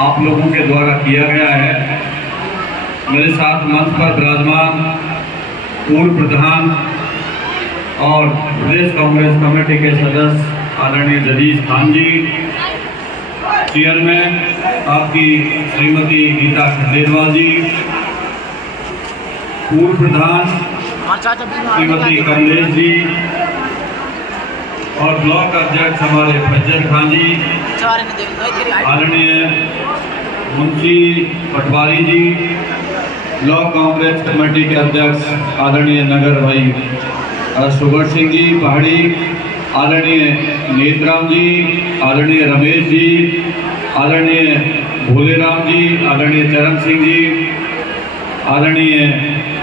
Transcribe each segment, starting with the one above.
आप लोगों के द्वारा किया गया है। मेरे साथ मंच पर विराजमान पूर्व प्रधान और प्रदेश कांग्रेस कमेटी के सदस्य आदरणीय जदीज खान जी, चेयरमैन आपकी श्रीमती गीता खंडेलवाल जी, पूर्व प्रधान श्रीमती कमलेश जी और ब्लॉक अध्यक्ष हमारे फज्जर खान जी, आदरणीय मुंशी पटवारी जी, ब्लॉक कांग्रेस कमेटी के अध्यक्ष आदरणीय नगर भाई सुगर सिंह जी पहाड़ी, आदरणीय नेतराम जी, आदरणीय रमेश जी, आदरणीय भोलेराम जी, आदरणीय चरण सिंह जी, आदरणीय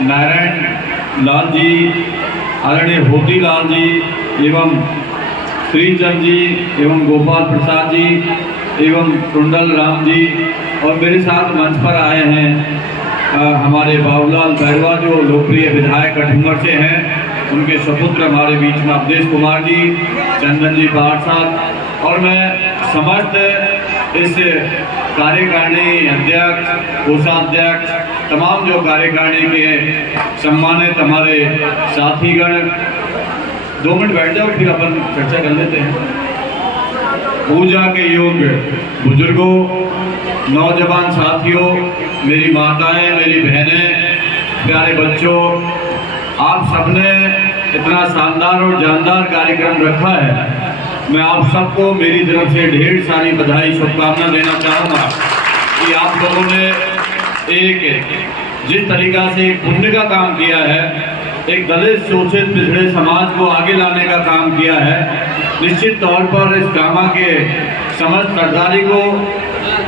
नारायण लाल जी, आदरणीय होती लाल जी एवं श्रीचंद जी एवं गोपाल प्रसाद जी एवं टुंडल राम जी, और मेरे साथ मंच पर आए हैं हमारे बाबूलाल बैरवा जो लोकप्रिय विधायक कठुमर से हैं, उनके सपुत्र हमारे बीच में अवधेश कुमार जी, चंदन जी पार्षद, और मैं समस्त इस कार्यकारिणी अध्यक्ष, कोषाध्यक्ष, तमाम जो कार्यकारिणी के सम्मानित हमारे साथीगण, 2 मिनट बैठ जाओ फिर अपन चर्चा कर लेते हैं। पूजा के योग्य बुजुर्गों, नौजवान साथियों, मेरी माताएं, मेरी बहनें, प्यारे बच्चों, आप सबने इतना शानदार और जानदार कार्यक्रम रखा है। मैं आप सबको मेरी तरफ से ढेर सारी बधाई, शुभकामना देना चाहूँगा कि आप लोगों ने जिस तरीका से एक पुण्य का काम किया है, एक दलित शोषित पिछड़े समाज को आगे लाने का काम किया है, निश्चित तौर पर इस कामा के समस्त सरदारी को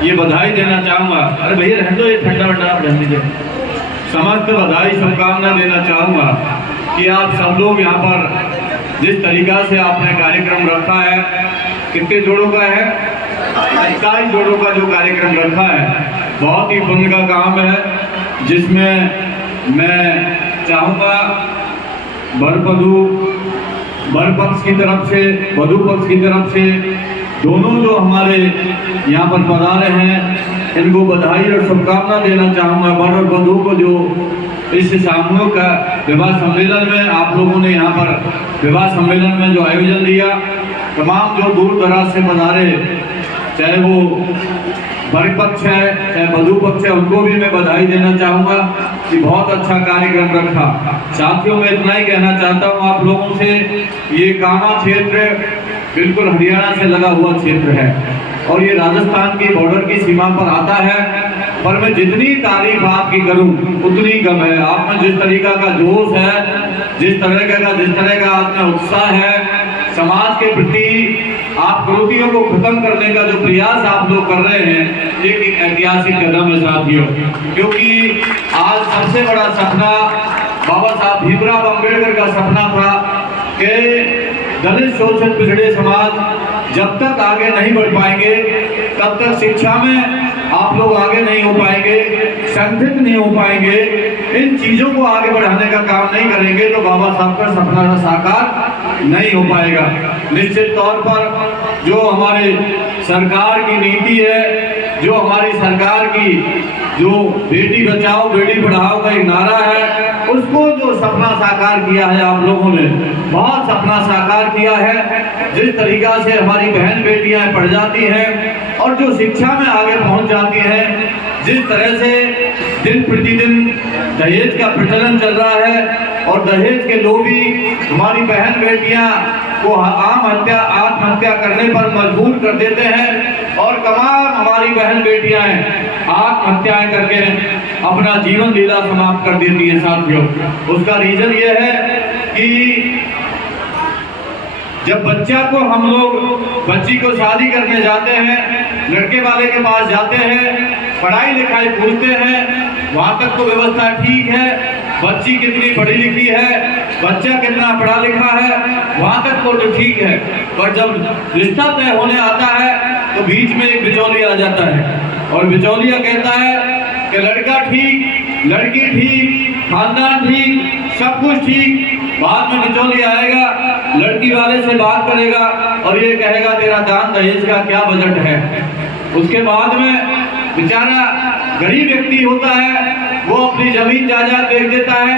ये बधाई देना चाहूँगा। अरे भैया रहने दो, ये ठंडा वंडा आप रहने दीजिए। समस्त बधाई शुभकामना देना चाहूँगा कि आप सब लोग यहाँ पर जिस तरीका से आपने कार्यक्रम रखा है, कितने जोड़ों का है, 27 जोड़ों का जो कार्यक्रम रखा है, बहुत ही पुण्य का काम है, जिसमें मैं चाहूँगा वर पक्ष की तरफ से, वधू पक्ष की तरफ से, दोनों जो हमारे यहाँ पर पधारे हैं, इनको बधाई और शुभकामना देना चाहूँगा। वर और वधू को जो इस सामूहिक विवाह सम्मेलन में आप लोगों ने यहाँ पर विवाह सम्मेलन में जो आयोजन दिया, तमाम जो दूर दराज से पधारे, चाहे वो वर पक्ष है चाहे वधू पक्ष है, उनको भी मैं बधाई देना चाहूँगा कि बहुत अच्छा कार्यक्रम रखा। साथियों, मैं इतना ही कहना चाहता हूँ आप लोगों से, ये कामा क्षेत्र बिल्कुल हरियाणा से लगा हुआ क्षेत्र है और ये राजस्थान की बॉर्डर की सीमा पर आता है, पर मैं जितनी तारीफ आपकी करूं उतनी कम है। आप में जिस तरीका का जोश है, जिस तरह का आप में उत्साह है, समाज के प्रति आप कुरीतियों को खत्म करने का जो प्रयास आप लोग कर रहे हैं, एक ऐतिहासिक कदम है साथियों, क्योंकि आज सबसे बड़ा सपना बाबा साहब भीमराव अम्बेडकर का सपना था कि दलित शोषित पिछड़े समाज जब तक आगे नहीं बढ़ पाएंगे, तब तक शिक्षा में आप लोग आगे नहीं हो पाएंगे, संगठित नहीं हो पाएंगे, इन चीजों को आगे बढ़ाने का काम नहीं करेंगे तो बाबा साहब का सपना साकार नहीं हो पाएगा। निश्चित तौर पर जो हमारे सरकार की नीति है, जो हमारी सरकार की जो बेटी बचाओ बेटी पढ़ाओ का एक नारा है, उसको जो सपना साकार किया है आप लोगों ने, बहुत सपना साकार किया है। जिस तरीका से हमारी बहन बेटियां पढ़ जाती हैं और जो शिक्षा में आगे पहुंच जाती हैं, जिस तरह से दिन प्रतिदिन दहेज का प्रचलन चल रहा है और दहेज के लोग भी हमारी बहन बेटियां को आत्महत्या करने पर मजबूर कर देते हैं और तमाम हमारी बहन बेटियां आत्महत्याएं करके अपना जीवन लीला समाप्त कर देती है साथियों। उसका रीजन ये है कि जब बच्ची को शादी करने जाते हैं, लड़के वाले के पास जाते हैं, पढ़ाई लिखाई पूछते हैं, वहां तक तो व्यवस्था ठीक है, बच्ची कितनी पढ़ी लिखी है, बच्चा कितना पढ़ा लिखा है, वहां तक तो ठीक है, पर जब रिश्ता तय होने आता है तो बीच में एक बिचौलिया आ जाता है और बिचौलिया कहता है कि लड़का ठीक, लड़की ठीक, खानदान ठीक, सब कुछ ठीक। बाद में बिचौलिया आएगा, लड़की वाले से बात करेगा और ये कहेगा तेरा दान दहेज का क्या बजट है। उसके बाद में बेचारा गरीब व्यक्ति होता है, वो अपनी जमीन जायदाद बेच देता है,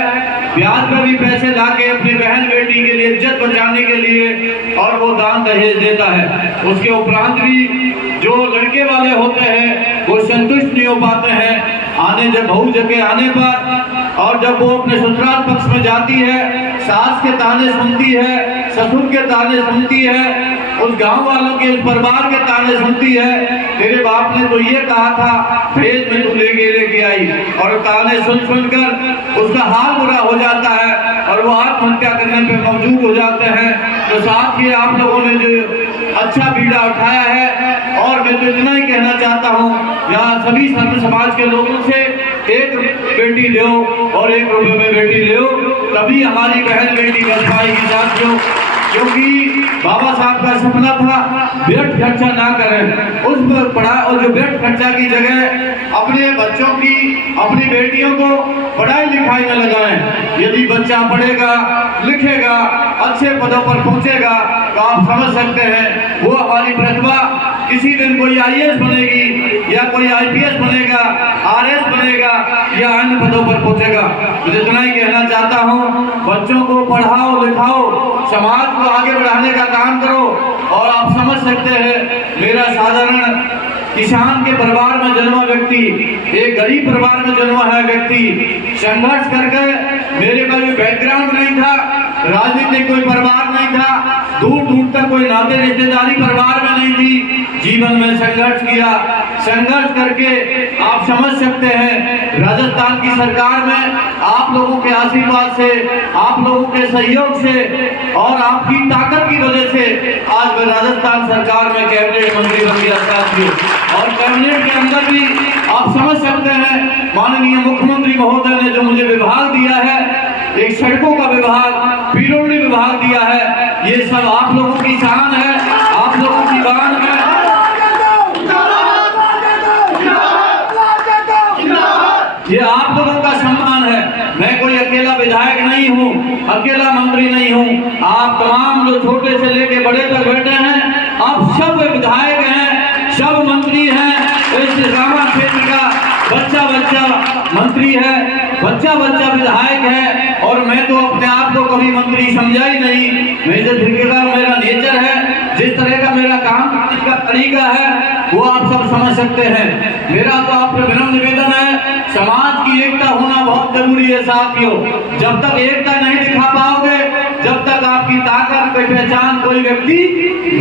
ब्याज पर भी पैसे लाके अपनी बहन बेटी के लिए इज्जत बचाने के लिए और वो दान दहेज देता है। उसके उपरांत भी जो लड़के वाले होते हैं वो संतुष्ट नहीं हो पाते हैं। जब बहू जगह आने पर और जब वो अपने ससुराल पक्ष में जाती है, सास के ताने सुनती है, ससुर के ताने सुनती है, उस गांव वालों के, उस परिवार के ताने सुनती है, तेरे बाप ने तो ये कहा था, भेज में तू लेके आई, और ताने सुन सुनकर उसका हाल बुरा हो जाता है और वो आत्महत्या करने पे मजबूर हो जाते हैं। तो साथ ही आप लोगों ने जो अच्छा बीड़ा उठाया है, और मैं तो इतना ही कहना चाहता हूँ, यहाँ सभी संत समाज के लोगों से एक बेटी लो और 1 रुपये में बेटी लो, तभी हमारी बहन बेटी बन पाएगी साथियों। क्योंकि बाबा साहब का सपना था व्यर्थ खर्चा ना करें, उस पर पढ़ा और जो व्यर्थ खर्चा की जगह अपने बच्चों की, अपनी बेटियों को पढ़ाई लिखाई में लगाएं। यदि बच्चा पढ़ेगा, लिखेगा, अच्छे पदों पर पहुंचेगा तो आप समझ सकते हैं वो हमारी प्रतिभा किसी दिन कोई आईएएस बनेगी या कोई आईपीएस बनेगा, आरएस बनेगा या अन्य पदों पर पहुंचेगा। मुझे इतना ही कहना चाहता हूँ, बच्चों को पढ़ाओ लिखाओ, समाज को आगे बढ़ाने का काम करो। और आप समझ सकते हैं, मेरा साधारण किसान के परिवार में जन्मा व्यक्ति, एक गरीब परिवार में जन्मा है व्यक्ति, संघर्ष करके, मेरे का भी बैकग्राउंड नहीं था, राजनीतिक कोई परिवार नहीं था, दूर दूर तक कोई नाते रिश्तेदारी परिवार में नहीं थी, जीवन में संघर्ष किया। संघर्ष करके आप समझ सकते हैं, राजस्थान की सरकार में आप लोगों के आशीर्वाद से, आप लोगों के सहयोग से और आपकी ताकत की वजह से आज मैं राजस्थान सरकार में कैबिनेट मंत्री बन गया साथियों। और कैबिनेट के अंदर भी आप समझ सकते हैं, माननीय मुख्यमंत्री महोदय ने जो मुझे विभाग दिया है, एक सड़कों का विभाग, पीडब्ल्यूडी विभाग दिया है, ये सब आप लोगों की शान है, आप लोगों की बान है। ये आप लोगों का सम्मान है। मैं कोई अकेला विधायक नहीं हूँ, अकेला मंत्री नहीं हूँ। आप तमाम जो छोटे से लेके बड़े तक बैठे हैं, आप सब विधायक हैं, सब मंत्री हैं। इस रामा क्षेत्र का बच्चा बच्चा मंत्री है, बच्चा बच्चा विधायक है, और मैं तो अपने आप को कभी मंत्री समझा ही नहीं। मेरे तरीके का मेरा नेचर है, जिस तरह का मेरा काम का तरीका है वो आप सब समझ सकते हैं। मेरा तो आपसे विनम्र निवेदन है, समाज की एकता होना बहुत जरूरी है साथियों। जब तक एकता नहीं दिखा पाओगे, जब तक आपकी ताकत की पहचान कोई व्यक्ति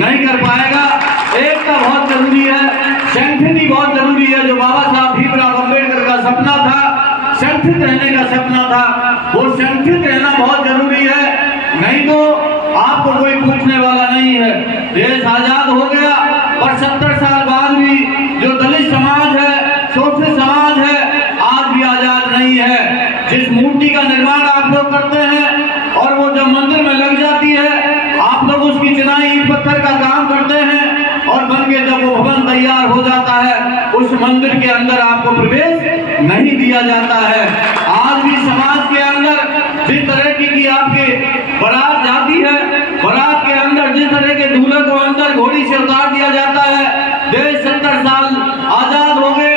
नहीं कर पाएगा। एकता बहुत जरूरी है, संगठित बहुत जरूरी है। जो बाबा साहब भीमराव अम्बेडकर का सपना था, संगठित रहने का सपना था, वो संगठित रहना बहुत जरूरी है। नहीं तो आपको कोई पूछने वाला नहीं है। देश आजाद हो गया, पर 70 साल बाद भी जो दलित समाज है, शोषित समाज है, आज भी आजाद नहीं है। जिस मूर्ति का निर्माण आप लोग करते हैं और वो जब मंदिर में लग जाती है, आप लोग उसकी चिनाई ईंट पत्थर का काम करते हैं, और बन के जब वो भवन तैयार हो जाता है, उस मंदिर के अंदर आपको प्रवेश नहीं दिया जाता है। आज भी समाज के अंदर जिस तरह की आपके बारात जाती है, बारात के अंदर जिस तरह के दूल्हे को अंदर घोड़ी से उतार दिया जाता है। देश 70 साल आजाद हो गए,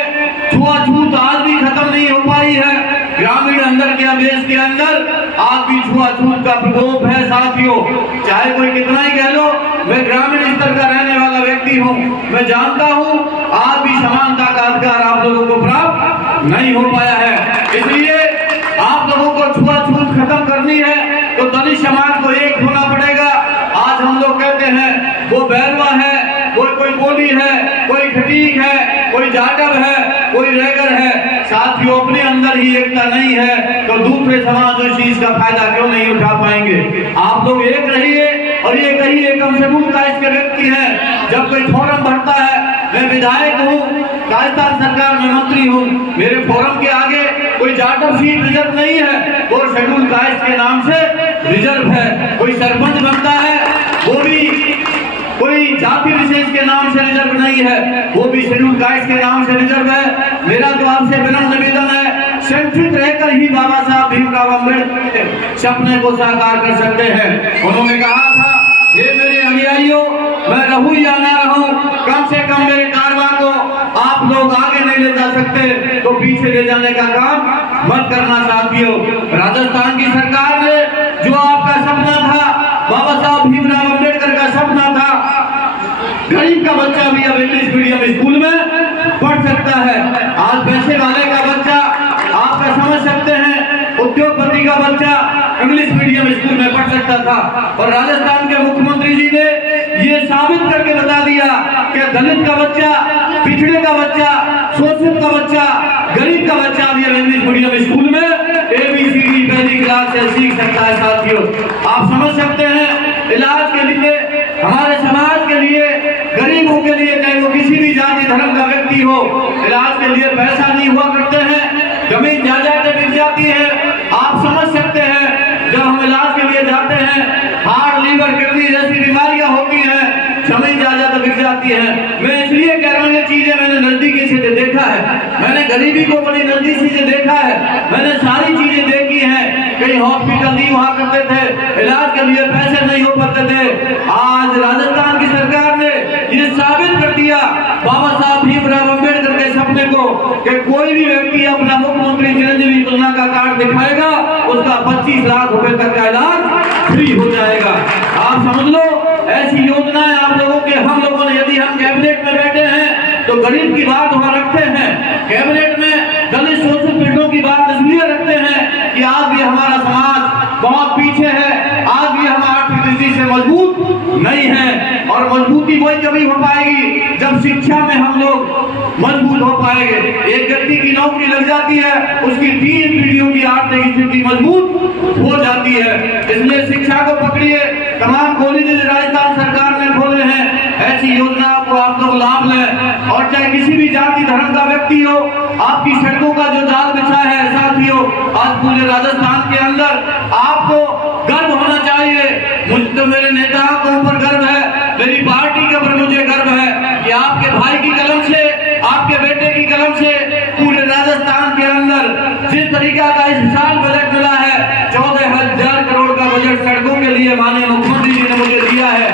छुआछूत आज भी खत्म नहीं हो पाई है। ग्रामीण अंदर के देश के अंदर आज भी छुआछूत का प्रकोप है साथियों। चाहे कोई कितना ही कह लो, मैं ग्रामीण स्तर का रहने वाला व्यक्ति हूँ, मैं जानता हूँ आज भी समानता का अधिकार आप लोगों को प्राप्त नहीं हो पाया है। इसलिए आप लोगों को छुआछूत खत्म करनी है तो दलित समाज को एक होना पड़ेगा। आज हम लोग कहते हैं वो बैरवा है, कोई बोली है, कोई खटीक है, कोई जाटव है, कोई रैगर है। साथियों, अपने अंदर ही एकता नहीं है तो दूसरे समाज उस चीज का फायदा क्यों नहीं उठा पाएंगे। आप लोग एक रहिए और ये कहिए कम से कम कास्ट के व्यक्ति हैं। जब कोई फॉर्म भरता है, मैं विधायक हूँ, राजस्थान सरकार में मंत्री हूँ, मेरे फॉर्म के आगे कोई जाटव सीट रिजर्व नहीं है, वो शेड्यूल कास्ट के नाम से रिजर्व है। कोई सरपंच बनता है, वो भी कोई जाति विशेष के नाम से रिजर्व नहीं है, वो भी शेड्यूल कास्ट के नाम से रिजर्व है। मेरा तो आपसे विनम्र निवेदन है, संगठित रहकर ही बाबा साहब भीमराव अम्बेडकर के सपने को साकार कर सकते हैं। उन्होंने कहा था, ये मेरे अनुयायियों, मैं रहूं या ना रहूं, कम से कम मेरे कारवां को आप लोग आगे नहीं ले तो पीछे ले जाने का काम मत करना साथियों। राजस्थान की सरकार ने जो आपका सपना था, बाबा साहब भीमराव अंबेडकर का सपना था, गरीब का बच्चा भी अब इंग्लिश मीडियम स्कूल में पढ़ सकता है। आज पैसे वाले का बच्चा, आपका समझ सकते हैं, उद्योगपति का बच्चा इंग्लिश मीडियम स्कूल में पढ़ सकता था। और राजस्थान के मुख्यमंत्री जी ने ये साबित करके बता दिया कि दलित का बच्चा, पिछड़े का बच्चा, शोषित का बच्चा, गरीब का बच्चा भी इंग्लिश मीडियम स्कूल में ABCD पहली क्लास से सीख सकता है साथियों। आप समझ सकते हैं, इलाज के लिए, हमारे समाज के लिए, गरीबों के लिए, चाहे वो किसी भी जाति धर्म का व्यक्ति हो, इलाज के लिए पैसा नहीं हुआ करते हैं, जमीन जायदादें बिक जाती है। आप समझ सकते हैं, जब हम इलाज के लिए जाते हैं, हार्ट, लीवर, किडनी जैसी बीमारियां होती हैं, जमीन जायदाद बिक जाती है। मैं इसलिए कह रहा हूँ, ये चीजें मैंने नजदीकी से देखा है, मैंने गरीबी को बड़ी नजदीकी से देखा है, मैंने सारी चीजें देखी हैं। कहीं हॉस्पिटल नहीं हुआ करते थे, इलाज के लिए पैसे नहीं हो पाते थे। आज राजस्थान की सरकार ने ये साबित कर दिया बाबा साहब भीमराव अंबेडकर के सपने को, कि कोई भी व्यक्ति अपना मुख्यमंत्री चिरंजीवी योजना का कार्ड दिखाएगा, उसका 25 लाख रुपए तक का इलाज फ्री हो जाएगा। आप समझ लो, ऐसी योजनाएं आप लोगों के, हम लोगों ने, यदि हम कैबिनेट में बैठे हैं तो गरीब की बात वहां रखते हैं, कैबिनेट में दलित शोषित पीड़ितों की बात इसलिए रखते हैं कि आज भी हमारा समाज बहुत पीछे है, आज भी हम आर्थिक दृष्टि से मजबूत नहीं है। और मजबूती वही कभी हो पाएगी जब शिक्षा में हम लोग मजबूत हो पाएंगे। एक व्यक्ति की नौकरी लग जाती है, उसकी 3 पीढ़ियों की आर्थिक स्थिति मजबूत हो जाती है। इसलिए शिक्षा को पकड़िए, तमाम कॉलेज राजस्थान सरकार ने खोले हैं, ऐसी योजनाओं को आप लोग लाभ लें। और चाहे किसी भी जाति धर्म का व्यक्ति हो, आपकी सड़कों का जो जाल बिछा है साथियों, आज पूरे राजस्थान के अंदर आपको गर्व होना चाहिए। मुझे तो मेरे नेताओं के ऊपर गर्व है, मेरी पार्टी के ऊपर मुझे गर्व है कि आपके भाई की कलम से, आपके बेटे की कलम से पूरे राजस्थान के अंदर जिस तरीका का इस साल बजट मिला है, 14,000 करोड़ का बजट सड़कों के लिए माननीय मुख्यमंत्री जी ने मुझे दिया है।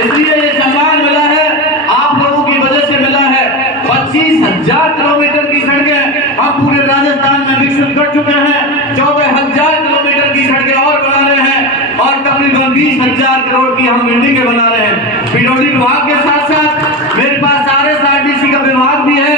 इसलिए ये सम्मान मिला है, आप लोगों की वजह से मिला है। 25,000 किलोमीटर की सड़कें हम पूरे राजस्थान में विकसित कर चुके हैं, 14,000 किलोमीटर की सड़कें और बना रहे हैं, और तकरीबन 20,000 करोड़ की हम बिल्डिंगें बना रहे हैं। पीडब्ल्यूडी विभाग के साथ साथ मेरे पास RSRTC का विभाग भी है,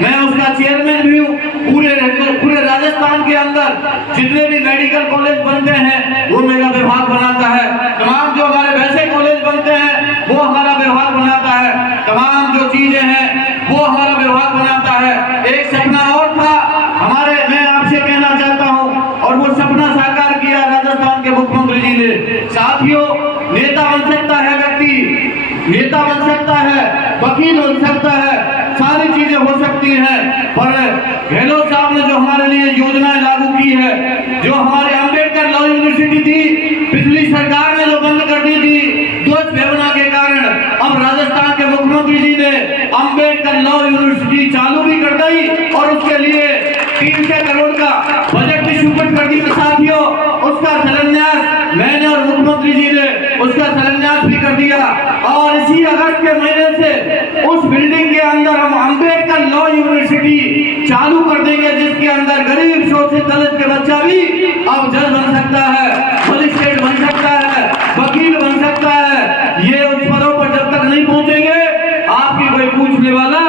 मैं उसका चेयरमैन भी हूँ। पूरे राजस्थान के अंदर जितने भी मेडिकल कॉलेज बनते हैं वो मेरा विभाग बनाता है। तमाम जो हमारे वैसे कॉलेज बनते हैं वो हमारा विभाग बनाता है। तमाम जो चीजें हैं वो हमारा विभाग बनाता है। एक सपना और था हमारे, मैं आपसे कहना चाहता हूँ, और वो सपना साकार किया राजस्थान के मुख्यमंत्री जी ने। साथियों, नेता बन सकता है व्यक्ति, नेता बन सकता है, वकील बन सकता है, सारी चीजें हो सकती हैं, पर गहलोत साहब ने जो हमारे लिए योजनाएं लागू की है, जो हमारे अंबेडकर लॉ यूनिवर्सिटी थी, पिछली सरकार ने जो बंद कर दी थी दोष भावना के कारण, अब राजस्थान के मुख्यमंत्री जी ने अंबेडकर लॉ यूनिवर्सिटी चालू भी कर दी और उसके लिए 300 करोड़ का बजट भी स्वीकृत कर दिया। साथियों, उसका शिलान्यास मैंने और मुख्यमंत्री जी ने उसका शिलान्यास भी कर दिया, और इसी अगस्त के महीने से उस बिल्डिंग के अंदर हम अंबेडकर लॉ यूनिवर्सिटी चालू कर देंगे, जिसके अंदर गरीब शोषित दलित के बच्चा भी अब जज बन सकता है, मजिस्ट्रेट बन सकता है, वकील बन सकता है। ये उस पदों पर जब तक नहीं पहुंचेंगे आपकी कोई पूछने वाला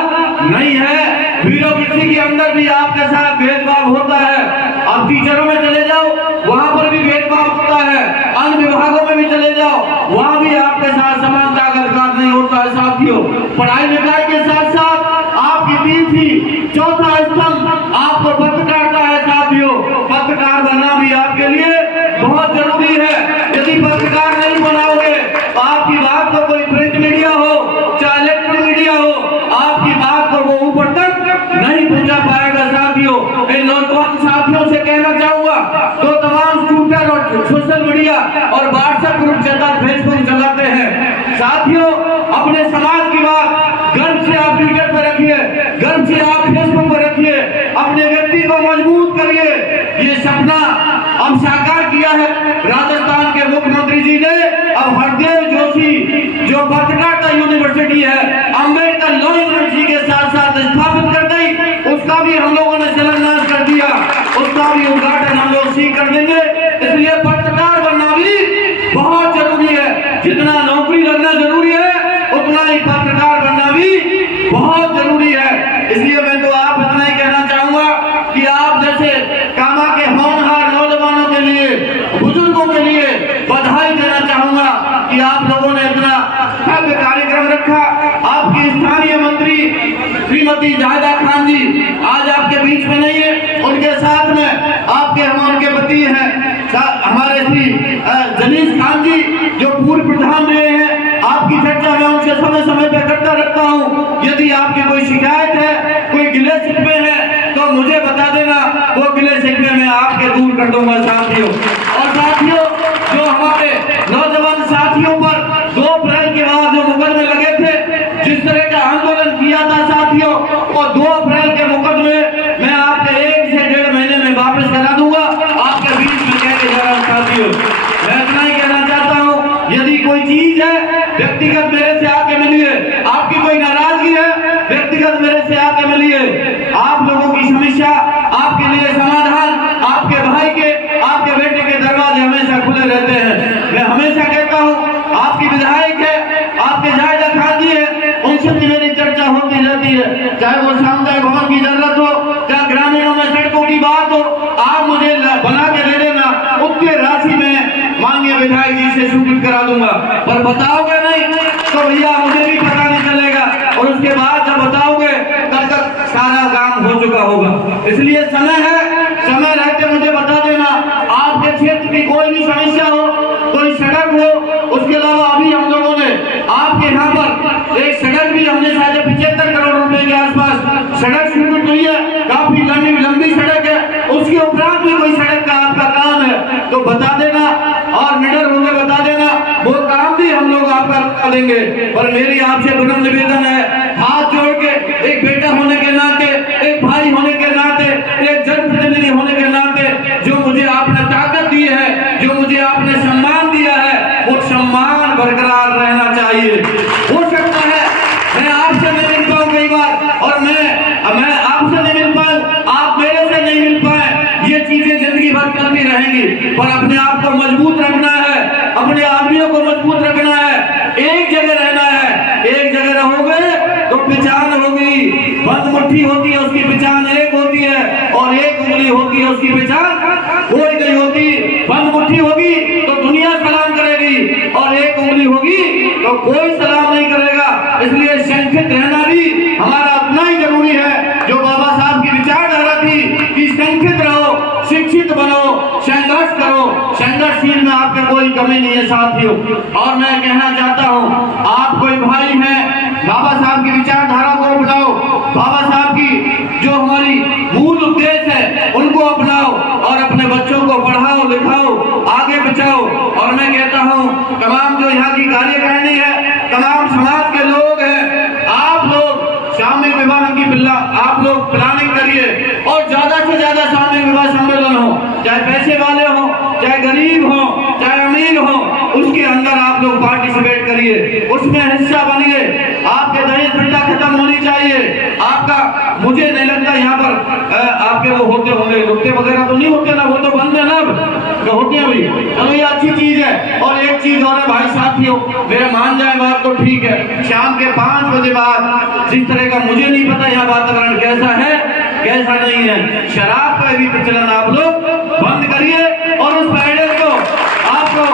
नहीं है। ब्यूरोक्रेसी के अंदर भी आपके साथ भेदभाव होता है। अब टीचरों में चले जाओ, वहां पर भी भेदभाव होता है, अन्य विभागों में भी चले जाओ, वहां भी आपके साथ समानता का अधिकार नहीं होता है। साथियों, पढ़ाई लिखाई के साथ साथ आपकी तीसरी चौथा स्तंभ आपको पत्रकारिता है। साथियों, पत्रकार बनना भी आपके लिए बहुत जरूरी है। यदि पत्रकार नहीं बनाओगे तो आपकी बात को कोई प्रिंट मीडिया हो चाहे इलेक्ट्रॉनिक मीडिया हो, आपकी बात को वो ऊपर तक नहीं पहुंचा पाएगा। साथियों, इन नौजवान साथियों से कहना चाहूंगा, तो तमाम ट्विटर और सोशल मीडिया और व्हाट्सएप ग्रुप चलता, फेसबुक चलाते हैं। साथियों, अपने समाज की बात गर्व से आप ट्विटर पर रखिए, गर्व से आप फेसबुक पर रखिए, अपने व्यक्ति को मजबूत करिए। ये सपना अब साकार किया है राजस्थान के मुख्यमंत्री जी ने। अब हरदेव जोशी जो पत्रकारिता यूनिवर्सिटी है, अंबेडकर लॉ यूनिवर्सिटी के साथ साथ स्थापित कर दी, उसका भी हम लोगों ने श्रीमती जाहिदा खान जी आज आपके बीच में नहीं है, उनके साथ में आपके हम उनके पति हैं हमारे श्री जलीस खान जी जो पूर्व प्रधान रहे हैं। आपकी चर्चा मैं उनसे समय समय पर करता रहता हूँ। यदि आपकी कोई शिकायत है, कोई गिले शिकवे है तो मुझे बता देना, वो गिले शिकवे मैं आपके दूर कर दूंगा साथियों। और साथियों, जो हमारे नौजवान साथियों पर 2 अप्रैल के बाद जो मुकदमे लगे थे, जिस तरह का आंदोलन किया था साथियों, वो 2 अप्रैल के मुकदमे मैं आपके 1 से 1.5 महीने में वापस करा दूंगा। आपके बीच में कह के जा रहा हूँ साथियों, मैं इतना ही कहना चाहता हूँ, यदि कोई चीज है व्यक्तिगत मेरे से आके मिलिए, आपकी कोई नाराजगी है व्यक्तिगत मेरे से आके मिलिए। आप लोगों की समस्या, आपके लिए समाधान, आपके भाई के, आपके बेटे के दरवाजे हमेशा खुले रहते हैं। मैं हमेशा कहता हूँ, आपकी विधायक है, आपके जाहिदा खान जी है, उनसे भी मेरी चर्चा होती रहती है, चाहे वो सामुदायिक भवन की जरूरत हो, चाहे ग्रामीणों में सड़कों की बात हो, आप मुझे बना के दे देना, उतनी राशि में माननीय विधायक जी से स्वीकृत करा दूंगा। पर बताओगे नहीं तो भैया मुझे भी पता नहीं चलेगा, और उसके बाद जब बताओगे तब तक सारा काम हो चुका होगा। इसलिए समय है, समय रहते मुझे बता देना। आपके क्षेत्र की कोई भी समस्या हो, कोई सड़क हो, उसके अलावा अभी हम लोगों ने आपके यहाँ पर एक सड़क भी हमने शायद 75 करोड़ रुपए के आसपास सड़क स्वीकृत हुई है, काफी लंबी सड़क है। उसके उपरांत भी कोई सड़क का आपका काम है तो बता देना, और निडर होकर बता देना, वो काम भी हम लोग आपका करा देंगे। पर मेरी आपसे विनम्र निवेदन है, हाथ जोड़ के, एक बेटा होने के नाते, एक भाई होने के नाते, एक जनप्रतिनिधि होने के नाते, जो मुझे आपने ताकत दी है, जो मुझे आपने सम्मान दिया है, वो सम्मान बरकरार रहना चाहिए। हो सकता है मैं आपसे नहीं मिल पाऊं कई बार, और मैं आपसे नहीं मिल पाऊं, आप मेरे से नहीं मिल पाए, ये चीजें जिंदगी भर चलती रहेंगी। पर अपने आप को मजबूत रखना है, अपने आदमियों को मजबूत रखना है, एक जगह रहना है। एक जगह रहोगे तो पहचान होगी, बंद मुट्ठी होती है उसकी पहचान एक होती है, और एक उंगली होती है उसकी पहचान कोई नहीं होती। बंद मुट्ठी होगी तो दुनिया सलाम करेगी, और एक उंगली होगी तो कोई सलाम नहीं करेगा। इसलिए संगठित रहना भी हमारा उतना ही जरूरी है जो बाबा साहब की विचारधारा थी कि संगठित रहो, शिक्षित बनो, संघर्ष करो। संघर्षशील में आपका कोई कमी नहीं है साथियों। और मैं कहना चाहता हूँ, आप कोई भाई हैं, बाबा साहब की विचारधारा को अपनाओ, बाबा साहब की जो हमारी मूल उद्देश्य है उनको अपनाओ, और अपने बच्चों को पढ़ाओ, लिखाओ, आगे बचाओ। और मैं कहता हूँ, तमाम जो यहाँ की कार्यकारिणी है, तमाम समाज के लोग हैं, आप लोग सामूहिक विवाह की आप लोग प्लानिंग करिए, और ज्यादा से ज्यादा सामूहिक विवाह सम्मेलन हो, चाहे पैसे वाले हो, चाहे गरीब हो, चाहे अमीर हो, उसके अंदर आप लोग पार्टिसिपेट करिए, उसमें हिस्सा बनिए। आपके दहेज प्रथा खत्म होनी चाहिए। आपका मुझे नहीं लगता यहाँ पर आपके वो होते होंगे, रुकते वगैरह तो नहीं होते ना, वो तो बंद है ना, तो होते हैं भाई, चलो ये अच्छी चीज है। और एक चीज और है भाई साथियों, मेरे मान जाए बात तो ठीक है, शाम के 5 बजे बाद जिस तरह का मुझे नहीं पता यहाँ वातावरण कैसा है कैसा नहीं है, शराब का भी प्रचलन आप लोग बंद करिए, और उस पैडल को, आपको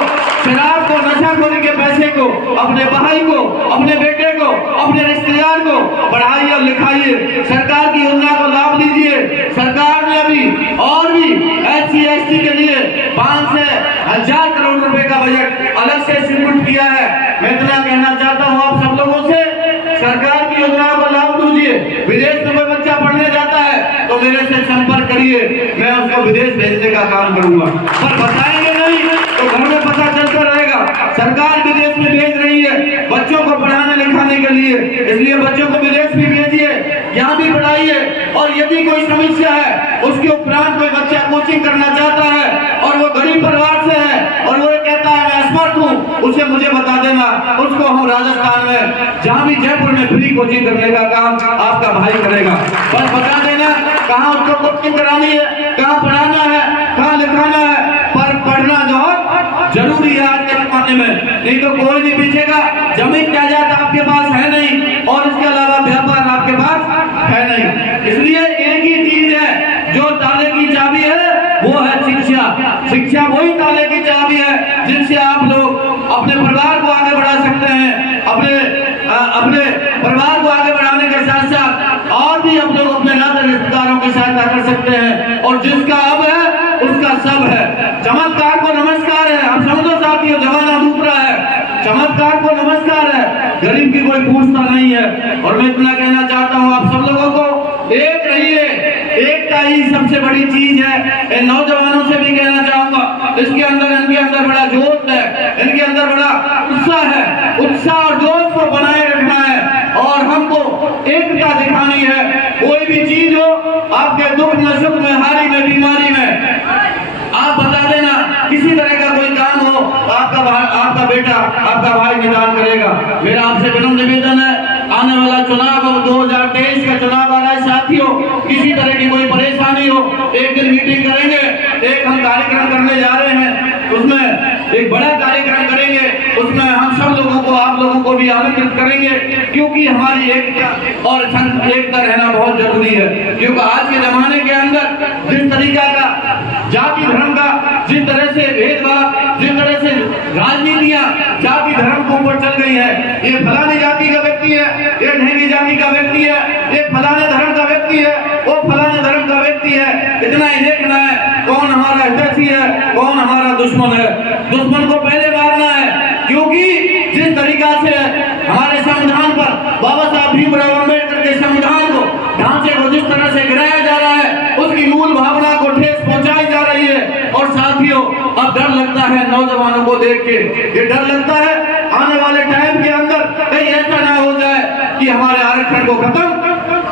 शराब को, नशाखोरी के पैसे को अपने भाई को, अपने बेटे को, अपने रिश्तेदार को पढ़ाइए और लिखाइए। सरकार की योजना को लाभ लीजिए। सरकार ने अभी और भी SC ST के लिए 5 से 1000 करोड़ रुपए का बजट अलग से स्वीकृत किया है। मैं इतना कहना चाहता हूँ आप सब लोगों से, सरकार की योजनाओं का लाभ लीजिए। विदेश में कोई बच्चा पढ़ने जाता है तो मेरे से संपर्क करिए, मैं उसको विदेश भेजने का काम करूंगा। पर बताएंगे नहीं तो घर में पता चलता रहेगा। सरकार विदेश में भेज रही है बच्चों को पढ़ाने लिखाने के लिए, इसलिए बच्चों को विदेश भी भेजिए, यहाँ भी पढ़ाइए। और यदि कोई समस्या है, उसके उपरांत कोई बच्चा कोचिंग करना चाहता है और वो गरीब परिवार से है और वो कहता है मैं असमर्थ हूँ, उसे मुझे बता देना, उसको हम राजस्थान में, जहाँ भी जयपुर में फ्री कोचिंग करने का काम आपका भाई करेगा। बस बता देना कहाँ उसको कोचिंग करानी है, कहाँ पढ़ाना है, कहाँ लिखाना है। पर पढ़ना जो जरूरी है आज के जमाने में, नहीं तो कोई नहीं पीछेगा। जमीन जायदाद आपके पास है नहीं, और इसके अलावा व्यापार आपके पास है नहीं। इसलिए एक ही चीज है जो ताले की चाबी है, वो है शिक्षा। शिक्षा वही ताले की चाबी है जिनसे आप लोग अपने परिवार को आगे बढ़ा सकते हैं, अपने परिवार को आगे बढ़ाने के साथ साथ और पूछता नहीं है। और मैं इतना कहना चाहता हूँ आप सब लोगों को, एक रहिए, एकता ही सबसे बड़ी चीज है। इन नौजवानों से भी कहना चाहूंगा, इनके अंदर बड़ा जोश है, इनके अंदर बड़ा उत्साह है, उत्साह और जोश को बनाए रखना है और हमको एकता दिखानी है। कोई भी चीज हो, आपके दुख में, सुख में, हारी में, बीमारी में, आप बता देना, किसी तरह का कोई काम हो, आपका बेटा, आपका भाई निदान करेगा। मेरा आपसे विनम्र निवेदन है, आने वाला चुनाव 2023 का चुनाव आ रहा है साथियों, किसी तरह की कोई परेशानी हो, एक दिन मीटिंग करेंगे, एक हम कार्यक्रम करने जा रहे हैं, उसमें एक बड़ा कार्यक्रम करेंगे, उसमें हम सब लोगों को, आप लोगों को भी आमंत्रित करेंगे, क्योंकि हमारी एकता और एकता रहना बहुत जरूरी है। क्योंकि आज के जमाने के अंदर जिस तरीका का जाति धर्म का, जिस तरह से भेदभाव, जिस तरह से राजनीतियां जाति धर्म के ऊपर चल गई है, ये फलानी जाति का व्यक्ति है, ये ढेंगी जाति का व्यक्ति है, ये फलाने धर्म का व्यक्ति है, वो फलाने धर्म का व्यक्ति है, इतना ही देखना है कौन हमारा हितैषी है, कौन हमारा दुश्मन है। दुश्मन को पहले मारना है, क्योंकि जिस तरीका से हमारे संविधान पर बाबा साहब भीमराव अम्बेडकर के संविधान को, ढांचे को जिस तरह से गिराया जा रहा है, उसकी मूल भावना को ठेस पहुंचाई जा रही है। और साथियों, अब डर लगता है नौजवानों को देख के, ये डर लगता है आने वाले टाइम के अंदर कहीं ऐसा ना हो जाए कि हमारे आरक्षण को खत्म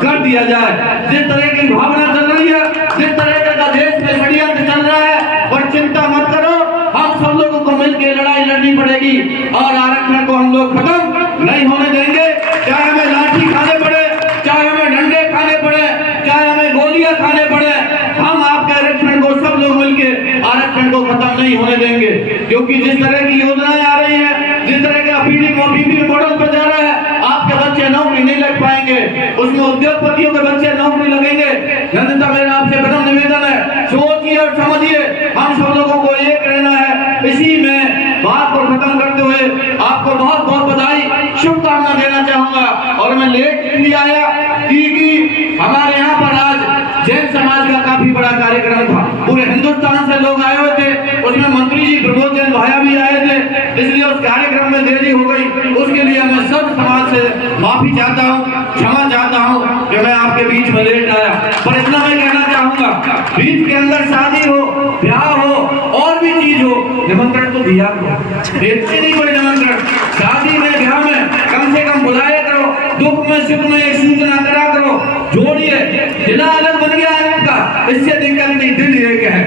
कर दिया जाए। जिस तरह की भावना चल रही है, जिस तरह का देश में षड्यंत्र चल रहा है, पर चिंता मत करो, हम सब लोगों को मिलकर लड़ाई लड़नी पड़ेगी और आरक्षण को हम लोग खत्म नहीं होने देंगे। चाहे हमें लाठी खाने पड़े, चाहे हमें डंडे खाने पड़े, चाहे हमें गोलियां खाने पड़े, हम आपके आरक्षण को सब लोग मिलकर आरक्षण को खत्म नहीं होने देंगे। क्योंकि जिस तरह की योजनाएं आ रही हैं, जिस तरह का पीपीपी मॉडल पर जा रहा है, आपके बच्चे नौकरी नहीं लग पाएंगे, उसमें उद्योगपतियों के बच्चे नौकरी लगेंगे। जनता, मेरा आपसे विनम्र निवेदन है, सोचिए और समझिए, हम सब लोगों को एक रहना है। इसी में बात को खत्म करते हुए आपको बहुत बहुत बधाई, शुभकामना देना चाहूंगा। और मैं लेट इसलिए आया क्योंकि हमारे यहाँ पर आज जैन समाज का काफी बड़ा कार्यक्रम था, पूरे हिंदुस्तान से लोग आए हुए थे, उसमें मंत्री जी प्रबोध जैन भाया भी आए थे, इसलिए उस कार्यक्रम में देरी हो गई। उसके लिए मैं सब समाज से माफी चाहता हूँ, क्षमा चाहता हूँ कि मैं आपके बीच में लेट आया। पर इतना मैं कहना चाहूंगा, बीच के अंदर शादी हो, ब्याह हो, और भी चीज हो, निमंत्रण तो दिया करो, देते नहीं कोई निमंत्रण। शादी में, ब्याह में कम से कम बुलाया करो, दुख में सुख में एक सूचना करा करो, जोड़िए। जिला अलग बन गया है आपका, इससे दिक्कत नहीं, दिल एक है,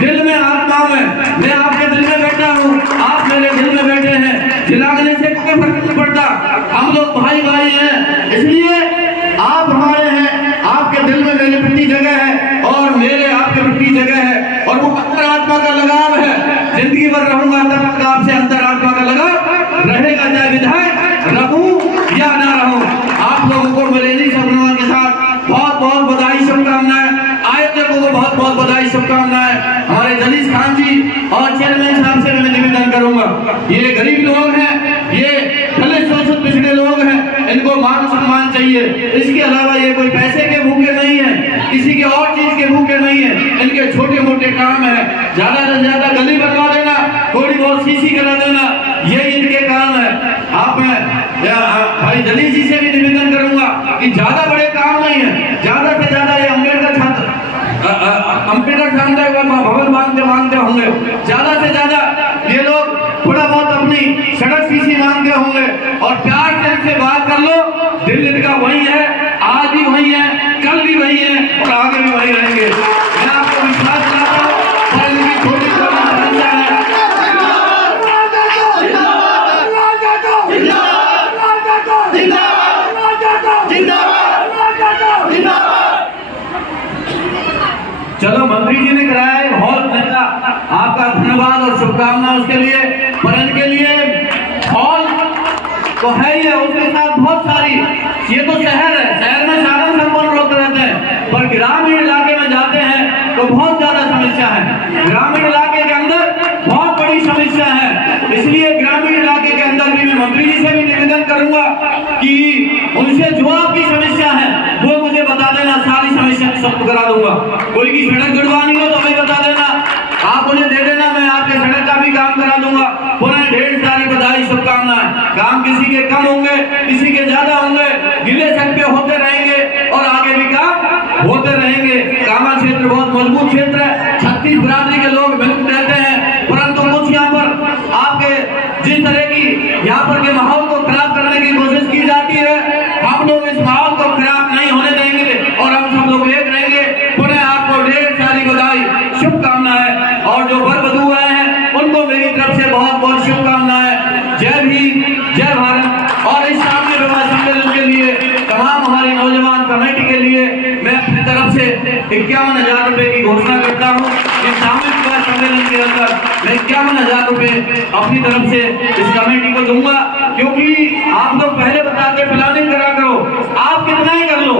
दिल में, आत्मा में। मैं आपके दिल में बैठा हूँ, आप मेरे दिल में बैठे हैं, जिलाने से कोई फर्क नहीं पड़ता, हम लोग भाई भाई हैं। इसलिए आप हमारे हैं, आपके दिल में मेरे प्रति जगह है और मेरे आपके प्रति जगह है, और वो अंतर आत्मा का लगाव है। जिंदगी भर रहूंगा तब तक आपसे अंतर आत्मा का लगाव रहेगा, चाहे विधायक रहूं या ना रहूं। आप लोगों को मेरे इन्हीं सपनों के साथ बहुत बहुत बधाई, शुभकामनाएं। आयोजकों को बहुत बहुत बधाई, शुभकामनाएं। हमारे जलीस खान जी और चेयरमैन साहब से मैं निवेदन करूंगा, ये गरीब लोग हैं, ये दलित शोषित पिछड़े लोग हैं, इनको मान सम्मान चाहिए। इसके अलावा ये कोई पैसे के भूखे नहीं है, किसी के और चीज के भूखे नहीं है, इनके छोटे मोटे काम है, ज्यादा से ज्यादा गली बनवा देना, थोड़ी बहुत सीसी करा देना, यही इनके काम है। आप भाई जलीस जी से भी निवेदन करूंगा कि ज्यादा बड़े काम नहीं है, ज्यादा से ज्यादा ये अम्बेडकर भवन मांगते होंगे, ज्यादा से ज्यादा ये लोग थोड़ा बहुत अपनी सड़क सीसी मांगते होंगे, और प्यार से इनसे बात कर लो, दिल इनका वही है, आज भी वही है, कल भी वही है और आगे भी वही रहेंगे। मैं आपको विश्वास दिलाता हूँ, और इनकी छोटी छोटी समस्या है। चलो, मंत्री जी ने कराया है हॉल मिला, आपका धन्यवाद और शुभकामना उसके लिए। पर इनके लिए हॉल तो है ही है, उसके साथ बहुत सारी, ये तो शहर है, शहर में साधन संपन्न लोग रहते हैं, पर ग्रामीण इलाके में जाते हैं तो बहुत ज्यादा समस्या है। ग्रामीण इलाके के अंदर बहुत बड़ी समस्या है, इसलिए ग्रामीण इलाके के अंदर भी मैं मंत्री जी से भी निवेदन करूंगा कि उनसे जो आपकी समस्या है वो मुझे बता देना, सारी समस्या सबको करा दूंगा। कोई की सड़क जुड़वानी हो तो हमें बता देना, आप मुझे दे देना, मैं आपके सड़क का भी काम करा दूंगा। ढेर सारी बधाई शुभकामनाएं। काम किसी के कम होंगे, किसी के ज्यादा होंगे, गिले सट्टे होते रहेंगे और आगे भी काम होते रहेंगे। कामा क्षेत्र बहुत मजबूत क्षेत्र है, 36 बिरादरी के लोग मिलकर रहते हैं, परंतु कुछ यहाँ पर आपके जिस तरह की यहाँ पर के माहौल को खराब करने की कोशिश की जाती है, हम लोग इस माहौल को खराब नहीं होने देंगे और हम सब लोग एक रहेंगे। पुनः आपको ढेर सारी बधाई शुभकामनाएं और जो वर वधू आए हैं उनको मेरी तरफ से बहुत बहुत शुभकामनाएं। जय भीम, जय भारत। और इस सामने विवाह सम्मेलन के लिए तमाम हमारी नौजवान कमेटी के लिए मैं अपनी तरफ से 51,000 रुपए की घोषणा करता हूँ। इस सामूहिक विवाह सम्मेलन के अंदर मैं 51,000 रुपए अपनी तरफ से इस कमेटी को दूंगा, क्योंकि आप लोग पहले बताते प्लानिंग करा करो, आप कितना ही कर लो,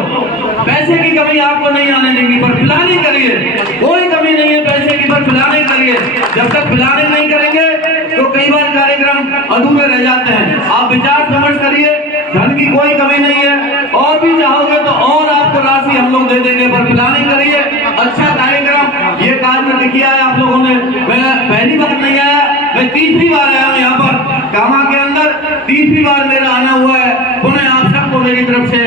पैसे की कमी आपको नहीं आने देंगी, पर प्लानिंग करिए। कोई कमी नहीं है पैसे की, पर प्लानिंग करिए। जब तक प्लानिंग नहीं करेंगे तो कई बार कार्यक्रम अधूरे रह जाते हैं। आप विचार समझ करिए, धन की कोई कमी नहीं है, और भी चाहोगे तो और आपको राशि हम लोग दे देंगे, पर प्लानिंग करिए। अच्छा कार्यक्रम ये कार्य किया है आप लोगों ने। मैं पहली बार नहीं आया, मैं तीसरी बार आया हूँ यहाँ पर कामा के अंदर, तीसरी बार मेरा आना हुआ है। पुनः आप सबको मेरी तरफ से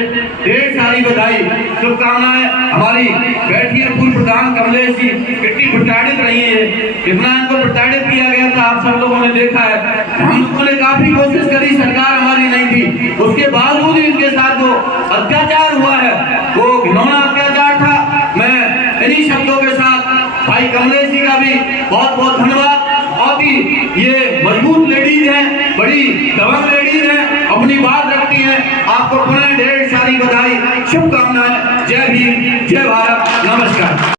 ढेर सारी बधाई शुभकामनाएं। हमारी बैठिए पूर्व प्रधान कमलेश जी कितनी प्रताड़ित रही है, कितना इनको प्रताड़ित किया गया था आप सब लोगों ने देखा है। हम लोगों ने काफी कोशिश करी, सरकार हमारी नहीं थी, उसके बावजूद इनके साथ जो अत्याचार हुआ है वो घिनौना अत्याचार था। मैं इन्हीं शब्दों के साथ भाई कमलेश जी का भी बहुत बहुत धन्यवाद। बहुत ही ये मजबूत लेडीज हैं, बड़ी दबंग लेडीज हैं, अपनी बात रखती हैं। आपको पुनः ढेर सारी बधाई शुभकामनाएं। जय भीम, जय भारत, नमस्कार।